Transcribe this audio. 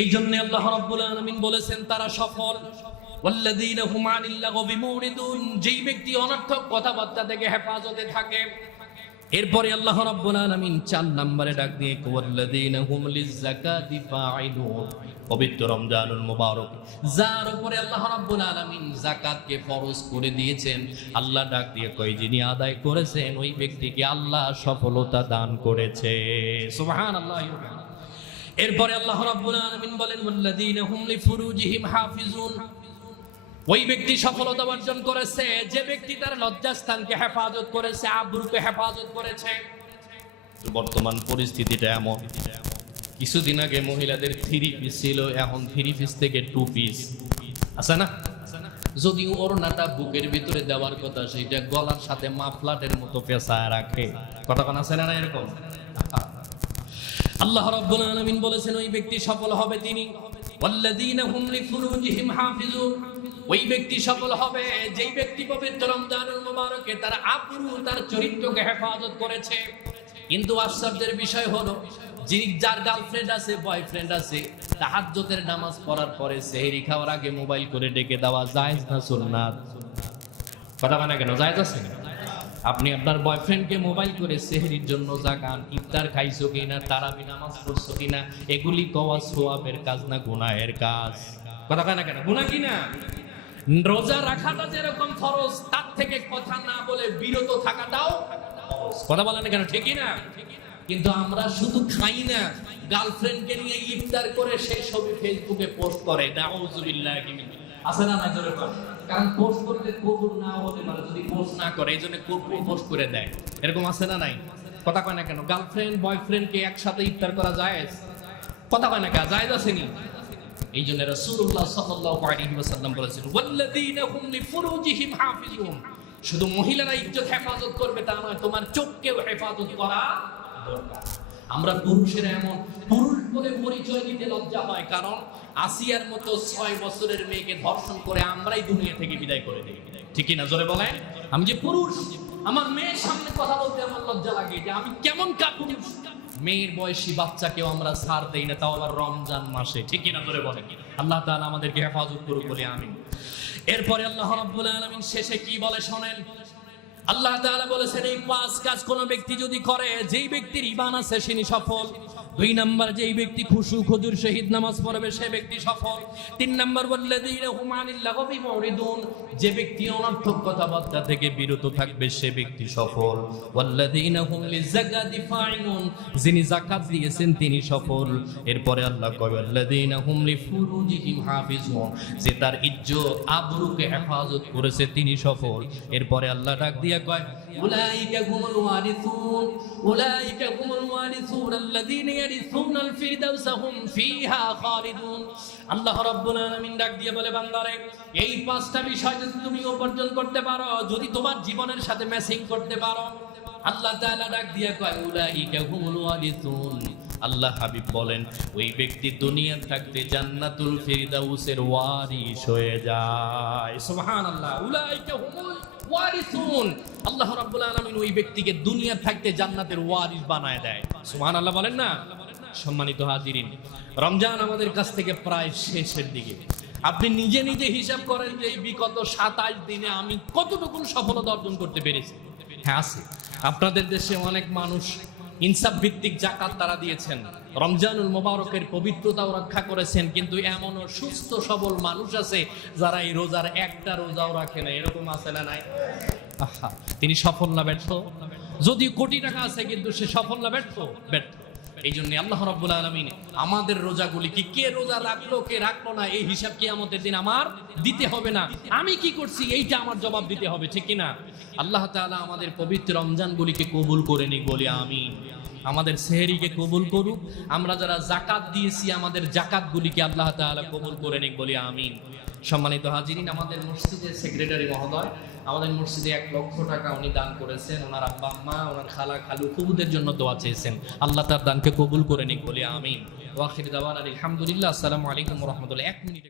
এই জন্য আল্লাহ রাব্বুল আলামিন বলেছেন, তারা সফল। যেই ব্যক্তি অনর্থক কথাবার্তা থেকে হেফাজতে থাকে। এরপরে আল্লাহ রাব্বুল আলামিন চার নম্বরে ডাক দিয়ে পবিত্র রমজানুল মুবারক। যার উপরে আল্লাহ রাব্বুল আলামিন যাকাতকে ফরজ করে দিয়েছেন। আল্লাহ ডাক দিয়ে কই যিনি আদায় করেছেন, ওই ব্যক্তিকে আল্লাহ সফলতা দান করেছে। সুবহানাল্লাহ এরপরে আল্লাহ রাব্বুল আলামিন বলেন, ওয়াল্লাযীনা হুম লিফুরুজিহিম হাফিজুন। ওই ব্যক্তি সফলতা অর্জন করেছে, যে ব্যক্তি তার লজ্জাস্থানকে হেফাজত করেছে, আব্রুকে হেফাজত করেছে। বর্তমান পরিস্থিতিটা এমন। কিছুদিন আগে মহিলাদের থ্রি পিস ছিল, এখন থ্রি পিস থেকে টু পিস। আছে না? যদিও ওড়নাটা বুকের ভিতরে দেওয়ার কথা, সেইটা গলার সাথে মাফলাটের মতো পেঁচায় রাখে। কথা আছে না এরকম? আল্লাহ রাব্বুল আলামিন বলেছেন, ওই ব্যক্তি সফল হবে তিনি। ওয়াল্লাযীনা হুম লিফুরুজিহিম হাফিজুন। ওই ব্যক্তি সফল হবে, যেই ব্যক্তি পবিত্র রমজানুল মুবারকে তার আবরু তার চরিত্রকে হেফাজত করেছে। কিন্তু বিষয় হলো, যিনি, যার গার্লফ্রেন্ড আছে, বয়ফ্রেন্ড আছে, তাহাজ্জুদের নামাজ পড়ার পরে সেহরি খাওয়ার আগে মোবাইল করে ডেকে দেওয়া জায়েজ না সুন্নাত? কথা মানে কেন? জায়েজ আছে? আপনি আপনার বয়ফ্রেন্ডকে মোবাইল করে সেহরির জন্য জাগান, ইফতার খাইছো কিনা, তারাবি নামাজ পড়ছো কিনা, এগুলি কওয়া সোয়াবের কাজ না গুনাহের কাজ? কথা কয় না কেন? গুনাহ কিনা রোজা রাখাটা যেরকম ফরজ, তার থেকে কথা না বলে বিরত থাকাটাও কথা বলেন না কেন? ঠিকই না? কিন্তু আমরা শুধু খাই না গার্লফ্রেন্ডকে নিয়ে ইফতার করে সেই ছবি ফেসবুকে পোস্ট করে, নাউজুবিল্লাহ আছে না না জোরে। কারণ করতে না হতে পারে, যদি না করে, এই জন্য করে দেয়। এরকম আছে না নাই? কথা কয় না কেন? গার্লফ্রেন্ড বয়ফ্রেন্ডকে একসাথে ইফতার করা যায়? কথা কয় না কেন? যায় আসেনি এই জন্য রাসূলুল্লাহ সাল্লাল্লাহু আলাইহি ওয়াসাল্লাম বলেছেন, ওয়াল্লাযীনা হুম লিফুরুজিহিম হাফিজুন। শুধু মহিলারা ইজ্জত হেফাজত করবে তা নয়, তোমার চোখকেও হেফাজত করা দরকার। আমরা পুরুষেরা এমন, পুরুষ বলে পরিচয় দিতে লজ্জা হয়, কারণ আসিয়ার মতো ছয় বছরের মেয়েকে ধর্ষণ করে আমরাই দুনিয়া থেকে বিদায় করে দিই। ঠিকই না জোরে বলেন। আমি যে পুরুষ, আমার মেয়ের সামনে কথা বলতে আমার লজ্জা লাগে যে আমি কেমন কাপুরুষ। মেয়ের বয়সী বাচ্চাকেও আমরা ছাড় দেই না, তাও আবার রমজান মাসে। ঠিকই না ধরে বলে আল্লাহ তাআলা আমাদেরকে হেফাজত করুক বলে, আমিন। এরপরে আল্লাহ রাব্বুল আলামিন শেষে কি বলে শোনেন? আল্লাহ বলেছেন, এই পাঁচ কাজ কোন ব্যক্তি যদি করে, যেই ব্যক্তির ইমান আছে তিনি সফল। দুই নাম্বার যেই ব্যক্তি খুশু খুজুর শহীদ নামাজ পড়বে, সে ব্যক্তি সফল। তিন নাম্বার, ওয়াল্লাযীনা হুম আনিল লাগবি মুরিদুন যে ব্যক্তি অনর্থক কথাবার্তা থেকে বিরত থাকবে, সে ব্যক্তি সফল। যিনি যাকাত দিয়েছেন, তিনি সফল। এরপরে আল্লাহ যে তার ইজ্জত, আবরুকে হেফাজত করেছে, তিনি সফল। এরপরে আল্লাহ ডাক দিয়া কয়, উলাইকা হুমুল ওয়ারিসুন, উলাইকা হুমুল ওয়ারিসুন আল্লাযীনা ইয়ারিসুনাল ফিরদাউসা ডাক দিয়ে বলে, বান্দারে, এই পাঁচটা বিষয় যদি তুমি উপার্জন করতে পারো, যদি তোমার জীবনের সাথে ম্যাচিং করতে পারো, আল্লাহ তাআলা ডাক দিয়ে কয়, উলাইকা হুমুল আল্লাহ হাবিব বলেন, ওই ব্যক্তি দুনিয়া থাকতে জান্নাতুল ফিরদাউসের ওয়ারিস হয়ে যায়। সুবহানাল্লাহ, উলাইকা হুমুল ওয়ারিসুন। আল্লাহ রাব্বুল আলামিন ওই ব্যক্তিকে দুনিয়া থাকতে জান্নাতের ওয়ারিস বানায় দেয়। সুবহানাল্লাহ বলেন না? সম্মানিত হাজিরিন, রমজান আমাদের কাছ থেকে প্রায় শেষের দিকে। আপনি নিজে নিজে হিসাব করেন যে এই বিগত সাতাশ দিনে আমি কতটুকু সফলতা অর্জন করতে পেরেছি। হ্যাঁ আছে। আপনাদের দেশে অনেক মানুষ ইনসাফ ভিত্তিক জাকাত তারা দিয়েছেন। রমজানুল মোবারকের পবিত্রতাও রক্ষা করেছেন কিন্তু এমনও সুস্থ সবল মানুষ আছে যারা এই রোজার একটা রোজাও রাখে না। এরকম আছে না নাই? আহা, তিনি সফল না ব্যর্থ? যদিও কোটি টাকা আছে কিন্তু সে সফল না ব্যর্থ? ব্যর্থ। এই জন্য আল্লাহ রাব্বুল আলামিন আমাদের রোজাগুলি কি রোজা রাখল, কে রাখল না, এই হিসাব কি আমাদের দিন আমার দিতে হবে না। আমি কি করছি, এইটা আমার জবাব দিতে হবে, ঠিক কি না আল্লাহ তাআলা আমাদের পবিত্র রমজানগুলিকে কবুল করে নিক, বলি আমি আমাদের সেহরিকে কবুল করুক, আমরা যারা জাকাত দিয়েছি, আমাদের জাকাতগুলিকে আল্লাহ তাআলা কবুল করে নিক, বলি আমি সম্মানিত হাজিরিন, আমাদের মসজিদের সেক্রেটারি মহোদয় আমাদের মসজিদে এক লক্ষ টাকা উনি দান করেছেন। ওনার আব্বা, আম্মা, ওনার খালা, খালু কবুদের জন্য দোয়া চেয়েছেন। আল্লাহ তার দানকে কবুল করে নিক, বলে আমিন। ওয়াখির দাওয়ান আলহামদুলিল্লাহ, আসসালামু আলাইকুম রহমতুল্লাহ। এক মিনিট